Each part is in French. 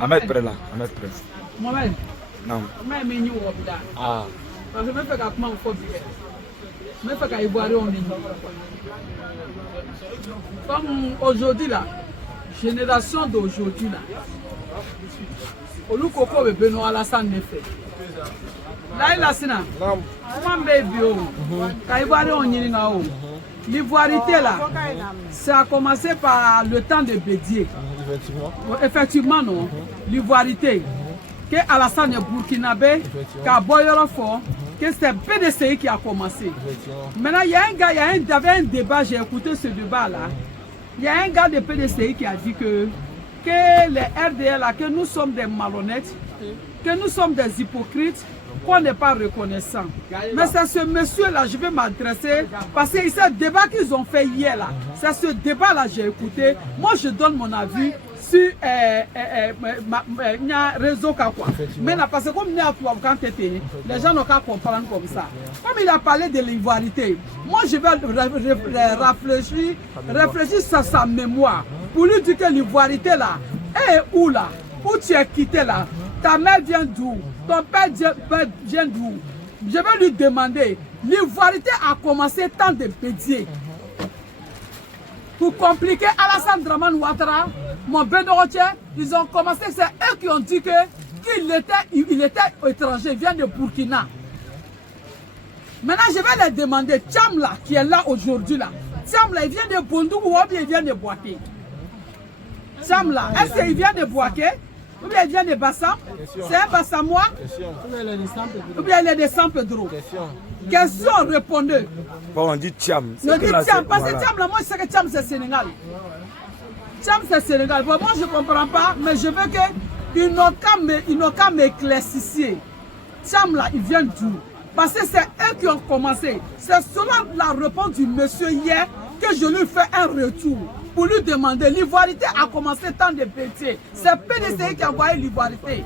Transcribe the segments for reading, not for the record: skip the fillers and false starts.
Ahmed Prela, Ahmed Prela. Mohamed. Non. Ah. Parce que je me fais qu'à comment faut bien. Je me fais qu'à y boire au mini. Comme aujourd'hui là, génération d'aujourd'hui là. Olukoko be Beno Alassane ne fait. Là il a sina. Comment baby oh. Qu'à y boire au mini na oh. L'ivoirité là, ça a commencé par le temps de Bédier. Effectivement non. L'ivoirité. Que Alassane est burkinabé, qu'à Boyorofo, que c'est PDCI qui a commencé. Maintenant, il y a un gars, il y avait un débat, j'ai écouté ce débat-là. Il y a un gars de PDCI qui a dit que les RDL, là, que nous sommes des malhonnêtes, que nous sommes des hypocrites, qu'on n'est pas reconnaissant. Mais c'est ce monsieur-là, je vais m'adresser, parce que c'est le débat qu'ils ont fait hier, là. C'est ce débat-là que j'ai écouté. Moi, je donne mon avis sur réseau quoi. Mais là, parce que comme les gens n'ont qu'à comprendre comme ça. Comme il a parlé de l'ivoirité, moi je vais réfléchir sur sa mémoire pour lui dire que l'ivoirité là, est où là? Où tu es quitté là? Ta mère vient d'où? Ton père vient d'où? Je vais lui demander, l'ivoirité a commencé tant de Bédier. Pour compliquer Alassane Dramane Ouattara, mon Bédorotier, ils ont commencé, c'est eux qui ont dit qu'il était étranger, il vient de Burkina. Maintenant, je vais les demander, Tcham qui est là aujourd'hui, là, Tcham il vient de Bondougou ou bien il vient de Boaké? Tcham est-ce qu'il vient de Boaké? Ou bien il vient de Bassam? C'est un Bassamois? Ou bien il est de San Pedro? Question, répondez. Bon, on dit Tcham. On dit Tcham, parce que Tcham, là, moi je sais que Tcham c'est Sénégal. Tcham c'est Sénégal. Bon, moi je ne comprends pas, mais je veux qu'ils n'ont qu'à m'éclaircir. Tcham là, il vient d'où? Parce que c'est eux qui ont commencé. C'est selon la réponse du monsieur hier que je lui fais un retour pour lui demander. L'ivoirité a commencé tant de pétiers. C'est PDCI qui a envoyé l'ivoirité.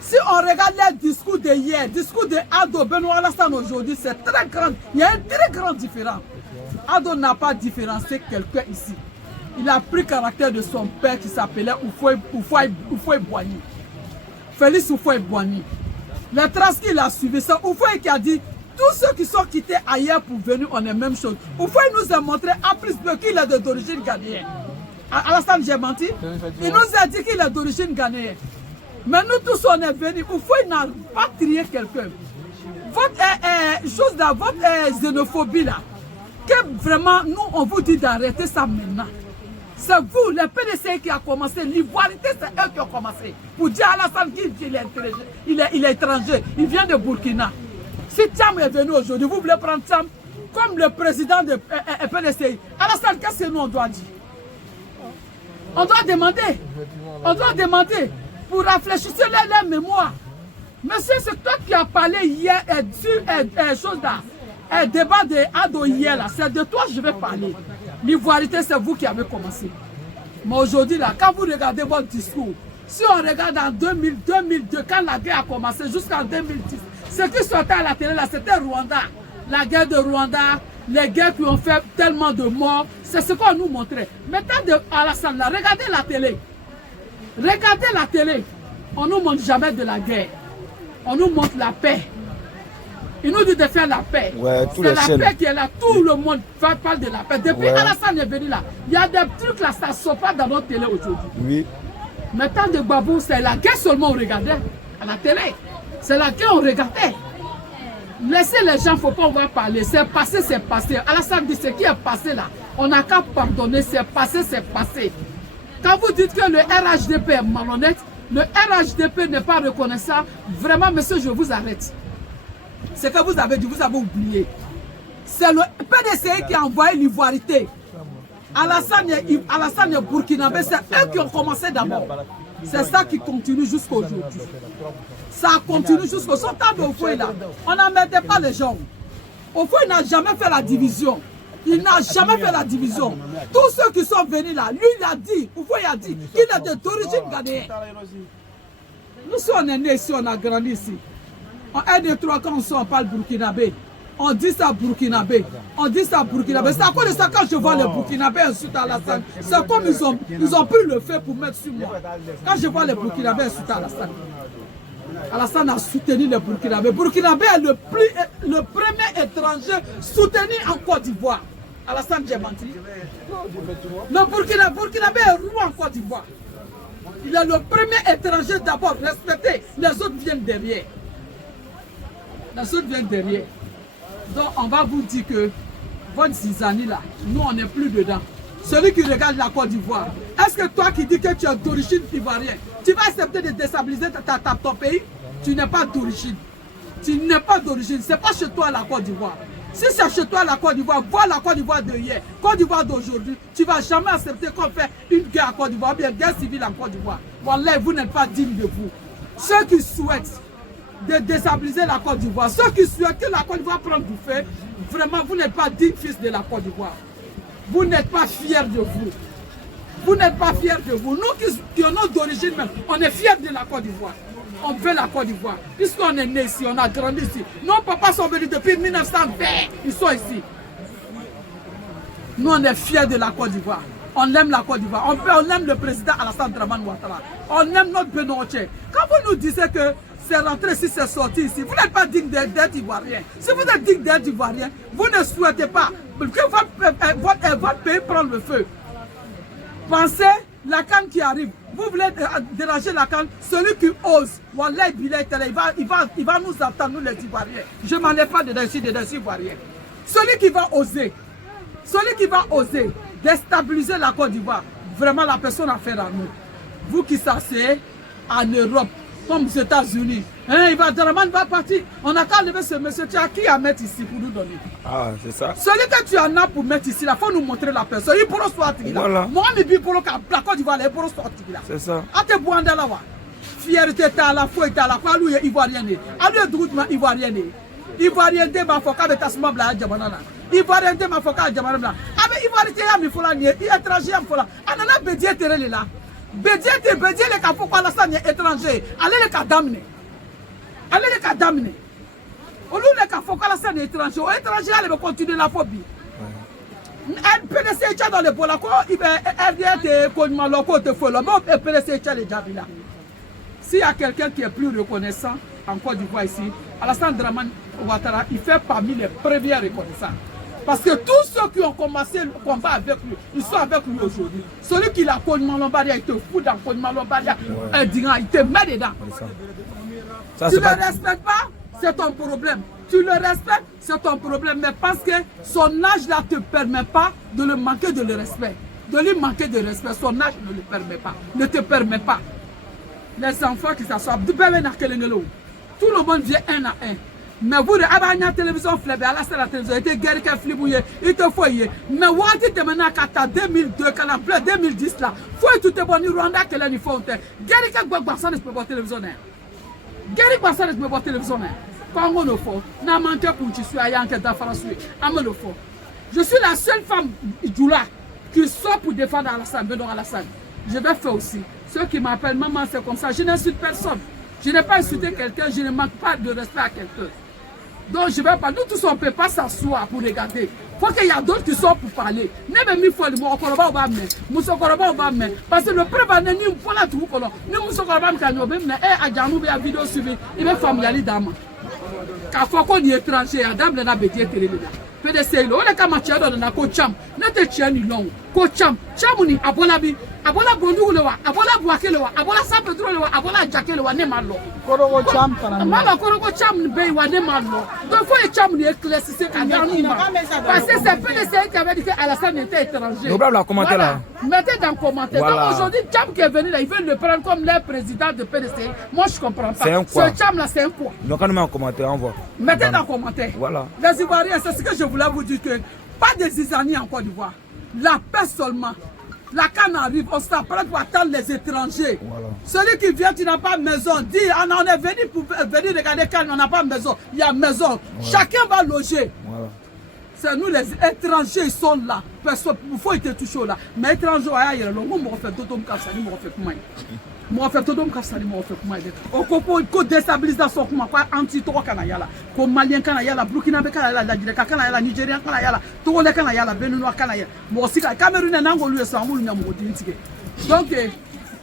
Si on regarde les discours de hier, discours de Ado Benoît Alassane aujourd'hui, c'est très grand. Il y a un très grand différence. Ado n'a pas différencié quelqu'un ici. Il a pris caractère de son père qui s'appelait Oufoy Boigny. Félix Oufoy Boigny. Les traces qu'il a suivies, c'est Oufoy qui a dit tous ceux qui sont quittés ailleurs pour venir, on est même chose. Oufoy nous a montré en plus qu'il est d'origine ghanéenne. Alassane, j'ai menti. Il nous a dit qu'il est d'origine ghanéenne. Mais nous tous on est venus, Oufoy n'a pas trié quelqu'un. Votre xénophobie là, que vraiment nous on vous dit d'arrêter ça maintenant. C'est vous, les PDC qui a commencé, l'ivoirité c'est eux qui ont commencé. Pour dire à Alassane qu'il est étranger, il vient de Burkina. Si Tcham est venu aujourd'hui, vous voulez prendre Tcham comme le président de PDC. Alassane, qu'est-ce que nous on doit dire? On doit demander. Pour réfléchir sur les mémoires. Monsieur, c'est toi qui as parlé hier sur débat de Ado hier là. C'est de toi que je vais parler. L'ivoirité, c'est vous qui avez commencé. Mais aujourd'hui là, quand vous regardez votre discours, si on regarde en 2002, quand la guerre a commencé jusqu'en 2010, ce qui sortait à la télé là, c'était Rwanda. La guerre de Rwanda, les guerres qui ont fait tellement de morts, c'est ce qu'on nous montrait. Maintenant de Alassane là, regardez la télé. Regardez la télé, on ne nous montre jamais de la guerre. On nous montre la paix. Il nous dit de faire la paix. Ouais, c'est la paix qui est là. Tout le monde parle de la paix. Depuis Alassane est venu là, il y a des trucs là, ça ne sort pas dans notre télé aujourd'hui. Oui. Maintenant de Babou, c'est la guerre seulement on regardait à la télé. C'est la guerre on regardait. Laissez les gens, il ne faut pas en parler. C'est passé, c'est passé. Alassane dit ce qui est passé là, on n'a qu'à pardonner. C'est passé, c'est passé. Quand vous dites que le RHDP est malhonnête, le RHDP n'est pas reconnaissant, vraiment, monsieur, je vous arrête. Ce que vous avez dit, vous avez oublié. C'est le PDCI qui a envoyé l'ivoirité. Alassane et Burkinabé, c'est eux qui ont commencé d'abord. C'est ça qui continue jusqu'à aujourd'hui. Ça continue jusqu'au temps d'Oufoy là. On n'en mettait pas les gens. Oufoy n'a jamais fait la division. Il n'a jamais fait la division. Tous ceux qui sont venus là, lui il a dit, Oufoy a dit, qu'il est d'origine ghanéenne. Nous sommes nés ici, on a grandi ici. En 1, 2, 3, quand on parle burkinabé. On dit ça burkinabé. On dit ça burkinabé. C'est à cause de ça quand je vois les burkinabés insulter Alassane. C'est comme ils ont pris le feu pour mettre sur moi. Quand je vois les burkinabés insulter Alassane. Alassane a soutenu les burkinabés. Burkinabé est le premier étranger soutenu en Côte d'Ivoire. Alassane, j'ai menti. Le burkinabé est roi en Côte d'Ivoire. Il est le premier étranger d'abord respecté. Les autres viennent derrière. Les autres viennent derrière. Donc on va vous dire que votre zizanie là, nous on n'est plus dedans. Celui qui regarde la Côte d'Ivoire, est-ce que toi qui dis que tu es d'origine ivoirienne, tu vas accepter de déstabiliser ton pays? Tu n'es pas d'origine. Tu n'es pas d'origine. Ce n'est pas chez toi la Côte d'Ivoire. Si c'est chez toi la Côte d'Ivoire, vois la Côte d'Ivoire de hier, Côte d'Ivoire d'aujourd'hui, tu ne vas jamais accepter qu'on fait une guerre en Côte d'Ivoire, ou bien une guerre civile en Côte d'Ivoire. Wallah, vous n'êtes pas digne de vous. Ceux qui souhaitent de déstabiliser la Côte d'Ivoire, ceux qui souhaitent que la Côte d'Ivoire prenne du feu, vraiment, vous n'êtes pas digne fils de la Côte d'Ivoire. Vous n'êtes pas fiers de vous. Vous n'êtes pas fiers de vous. Nous qui sommes d'origine même, on est fiers de la Côte d'Ivoire. On veut la Côte d'Ivoire. Puisqu'on est né ici, on a grandi ici. Nos papas sont venus depuis 1920. Ils sont ici. Nous, on est fiers de la Côte d'Ivoire. On aime la Côte d'Ivoire. On aime le président Alassane Dramane Ouattara. On aime notre Benoît. Quand vous nous disiez que c'est rentré ici, c'est sorti ici, vous n'êtes pas digne d'être ivoirien. Si vous êtes digne d'être ivoirien, vous ne souhaitez pas que votre pays prenne le feu. Pensez la canne qui arrive. Vous voulez déranger la canne. Celui qui ose, Wallah, il va nous attendre, nous les Ivoiriens. Je ne m'en ai pas dedans, je suis Ivoirien. Celui qui va oser déstabiliser la Côte d'Ivoire, vraiment la personne a fait à nous. Vous qui s'asseyez en Europe, comme aux États-Unis, Dramane va partir. On n'a qu'à lever ce monsieur. Tu as qui à mettre ici pour nous donner? Ah, c'est ça. Celui que tu en as pour mettre ici, il faut nous montrer la personne. Il pourra sortir là. Voilà. Moi, je suis la Côte d'Ivoire, il pourra sortir là. C'est ça. Ate Bouanda là. Fierté à la foi, à la foi, lui est ivoirien. Lui est droitement ivoirien. Ivoirien de ma foka de tasma bla jabanana. Ivoirien de ma foka jabanana. Avec ivoirien de ma fola ni étranger am fola. Anana bedie terele là. Bedie le ka foka la sa ni étranger. Allez le ka damné. Allez le ka damné. Au lieu de ka foka la sa ni étranger, étranger allez continuer la phobie. PDC dans le Polako, il va RDT Kodma Loko te faut le bon PDC les Jabila. S'il y a quelqu'un qui est plus reconnaissant en Côte d'Ivoire ici, Alassane Dramane Ouattara, il fait parmi les premiers reconnaissants. Parce que tous ceux qui ont commencé le combat avec lui, ils sont avec lui aujourd'hui. Celui qui l'a connu Lombardia, il te fout dans Kodma Lombardia, il te met dedans. Ça, tu ne le respectes pas, c'est ton problème. Tu le respectes, c'est ton problème. Mais parce que son âge ne te permet pas de le manquer de le respect. De lui manquer de respect, son âge ne le permet pas. Ne te permet pas. Les enfants qui s'assoient, tout le monde vient un à un. Mais vous, la télévision flébé, à la télévision, il te guerre qui flibouillé, il te foyer. Mais vous, tu te maintenant qu'à 2002, quand on a 2010 là, faut tout te bon, Rwanda, que l'on y faut. Guerre qui va passer, ne peut pas télévision. Guerre qui va passer, ne peut pas télévision. Quand on le fait, n'a manqué pour tu sois en quête d'affaires. Je suis la seule femme Djoula qui sort pour défendre Alassane, Benoît Alassane. Je vais faire aussi. Ceux qui m'appellent maman, c'est comme ça. Je n'insulte personne. Je n'ai pas insulté quelqu'un, je ne manque pas de respect à quelqu'un. Donc je ne vais pas, nous tous on ne peut pas s'asseoir pour regarder. Il faut qu'il y a d'autres qui sont pour parler. Parce que le preuve est que nous pour la troupe, nous sommes en vidéo suivie, il est familier d'âme. Quand on est étranger, Adam l'a bédié télé. PDC, on est comme un tiers de la coacham, notre tiers ni long, coacham, chamuni, abolabi, abola bondu, abola boakelewa, abola sapedro, abola jackelewa, ne malo. Korogo cham, malo korogo cham, bay, wa ne malo. Donc, faut les cham ni éclaircissé à l'anima. Parce que c'est PDC qui avait dit qu'Alassane était étranger. Nous la commenter là. Mettez dans le commentaire. Donc, aujourd'hui, Cham qui est venu là, ils veulent le prendre comme leur président de PDC. Moi, je ne comprends pas. Ce Cham là, c'est un quoi? Donc, quand nous mettons en commentaire, on voit. Mettez dans le commentaire. Voilà. Les Ivoiriens, c'est ce que je voulais vous dire, que pas de zizanie en Côte d'Ivoire. La paix seulement. La canne arrive, on s'apprête pour attendre les étrangers. Voilà. Celui qui vient, tu n'as pas de maison. Dis, on est venu pour venir regarder Cannes, on n'a pas de maison. Il y a maison. Voilà. Chacun va loger. Voilà. c'est nous les étrangers, ils sont là. Personne, il faut être touché là. Mais étrangers, il y a le mot, fait tout comme ça, il m'a fait comment. Moi fait tout comme ça, il m'a fait comment. Au copo, déstabilisation, comment quoi, anti-Togo Kanayala, comme Malien Kanayala, Burkina Kanayala, Kanayala, Nigérien Kanayala, Togo Kanayala, Benoît Kanayala. Moi aussi, Cameroun et Nango, lui, c'est un moule, donc,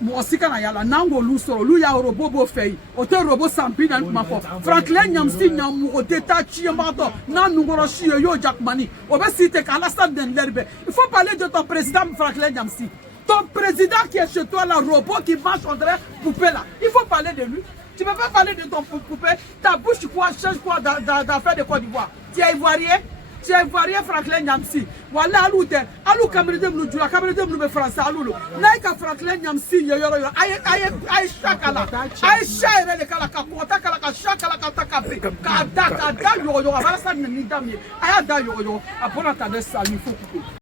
moi aussi quand il y a la nango lusoro lu ya robot fait auteur robot sampi dans ma fo Franklin Nyamsi nyamu o teta chiamato na nungoro shi yo Jackmani o be citer Alassane Denlerbe. Il faut parler de ton président Franklin Nyamsi, ton président qui est chez toi, la robot qui marche en train poupée là, il faut parler de lui. Tu ne peux pas parler de ton poupée, ta bouche quoi change quoi d'affaires de Côte d'Ivoire. Tu es ivoirien, tu es ivoirien Franklin Nyamsi. Voilà alou Cameroun nous jula Cameroun nous français alou. Naika Franklin Nyamsi yo ay shakala. Ay shaire le kala ka kota kala ka shakala ka takabe. Ka da yo abala sa ni dami. Aya da yo apona ta de salu faut couper.